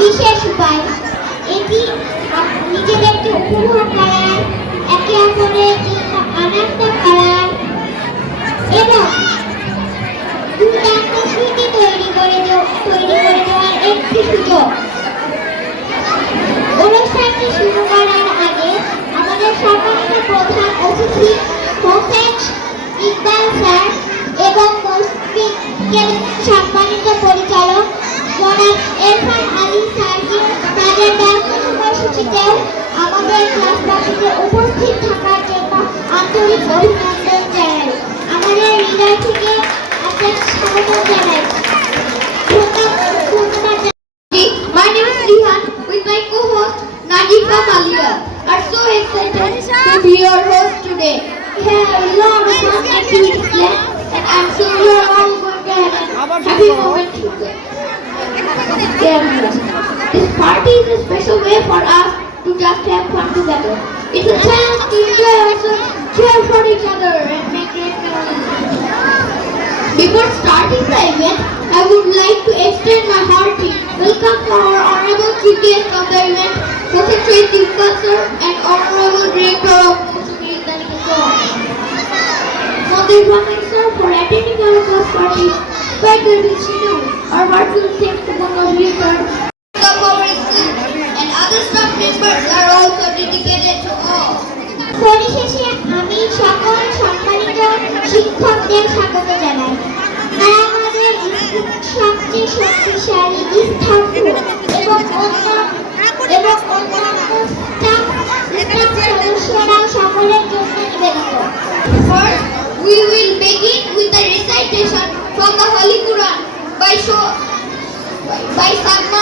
বিশেষ উপায়। এটি নিজেদেরকে উপভোগ করার, একে অপরের জন্য আনন্দ করার এবং দুর্দান্ত স্মৃতি তৈরি করে দেওয়ার একটি সুযোগ। অনুষ্ঠানটি শুরু করার আগে আমাদের সম্মানিত প্রধান অতিথি মোফেজ ইকবাল স্যার এবং মসজিদের সম্মানিত পরিচালক জনাব ইরফান আলী স্যারকে তাদের ব্যস্ত সময়সূচিতেও আমাদের ক্লাসবাসীদের উপস্থিত থাকার জন্য আন্তরিক অভিনন্দন জানাই। আমাদের হৃদয় থেকে আপনাকে স্বাগত জানাই। My name is Rihan with my co-host Nadifa Malia. Are so excited to be your host today. We have a lot of fun activities planned, and I'm sure you are all going to have a happy moment together. This party is a special way for us to just have fun together. It's a chance to enjoy ourselves, cheer for each other, and make great memories. Before starting the event, I would like to extend my hearty welcome to our honorable chief guest of the event, Professor Iqbal sir and honorable director of Musubi Thank sir for attending our class party. Despite their busy schedule, our heartfelt thanks to Bangladesh sir. Some of our students and other staff members are also dedicated to all. পরিশেষে আমি সকল সম্মানিত শিক্ষকদের স্বাগত জানাই। তারা আমাদের সবচেয়ে শক্তিশালী স্তম্ভ এবং অন্যান্য স্টাফ সদস্যরা সকলের জন্য নিবেদিত। First, we will begin with the recitation from the Holy Quran by Salman